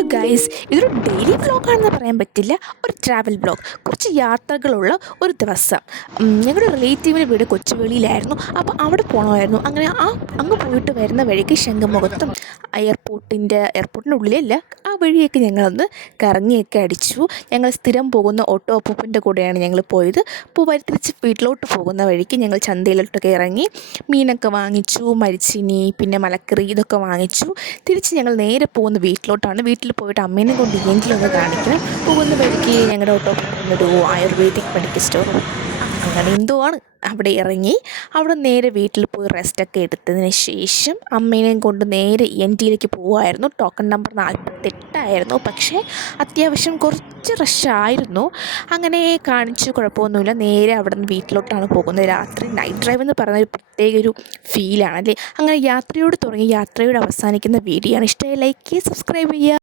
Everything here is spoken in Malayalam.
ഹലോ ഗൈസ്, ഇതൊരു ഡെയിലി വ്ളോഗാണെന്ന് പറയാൻ പറ്റില്ല, ഒരു ട്രാവൽ വ്ളോഗ്. കുറച്ച് യാത്രകളുള്ള ഒരു ദിവസം. ഞങ്ങളുടെ റിലേറ്റീവിൻ്റെ വീട് കൊച്ചുവേളിയിലായിരുന്നു. അപ്പോൾ അവിടെ പോകണമായിരുന്നു. അങ്ങനെ അങ്ങ് പോയിട്ട് വരുന്ന വഴിക്ക് ശംഖുമുഖത്തും എയർപോർട്ടിൻ്റെ ഉള്ളിലല്ല, ആ വഴിയൊക്കെ ഞങ്ങളൊന്ന് കറങ്ങിയൊക്കെ അടിച്ചു. ഞങ്ങൾ സ്ഥിരം പോകുന്ന ഓട്ടോ അപ്പൂപ്പൻ്റെ കൂടെയാണ് ഞങ്ങൾ പോയത്. തിരിച്ച് വീട്ടിലോട്ട് പോകുന്ന വഴിക്ക് ഞങ്ങൾ ചന്തയിലോട്ടൊക്കെ ഇറങ്ങി മീനൊക്കെ വാങ്ങിച്ചു, മരിച്ചിനി, പിന്നെ മലക്കറി ഇതൊക്കെ വാങ്ങിച്ചു. തിരിച്ച് ഞങ്ങൾ നേരെ പോകുന്ന വീട്ടിലോട്ടാണ്. വീട്ടിൽ പോയിട്ട് അമ്മേനെ കൊണ്ട് ഇയെങ്കിലൊന്ന് കാണിക്കണം. പോകുന്ന വഴിക്ക് ഞങ്ങളുടെ ഓട്ടോ ഒരു ആയുർവേദിക് മെഡിക്കൽ സ്റ്റോറും അങ്ങനെ എന്തോ ആണ്. അവിടെ ഇറങ്ങി അവിടെ നേരെ വീട്ടിൽ പോയി റെസ്റ്റൊക്കെ എടുത്തതിന് ശേഷം അമ്മേനെയും കൊണ്ട് നേരെ ടിയിലേക്ക് പോവുമായിരുന്നു. ടോക്കൺ നമ്പർ 48 പക്ഷേ അത്യാവശ്യം കുറച്ച് റഷായിരുന്നു. അങ്ങനെ കാണിച്ചു, കുഴപ്പമൊന്നുമില്ല. നേരെ അവിടെ നിന്ന് വീട്ടിലോട്ടാണ് പോകുന്നത്. രാത്രി നൈറ്റ് ഡ്രൈവ് എന്ന് പറയുന്ന ഒരു പ്രത്യേക ഒരു ഫീലാണ് അല്ലേ. അങ്ങനെ യാത്രയോട് തുടങ്ങി യാത്രയോട് അവസാനിക്കുന്ന വീഡിയോ ആണ്. ഇഷ്ടമായി ലൈക്ക് ചെയ്യുക, സബ്സ്ക്രൈബ് ചെയ്യുക.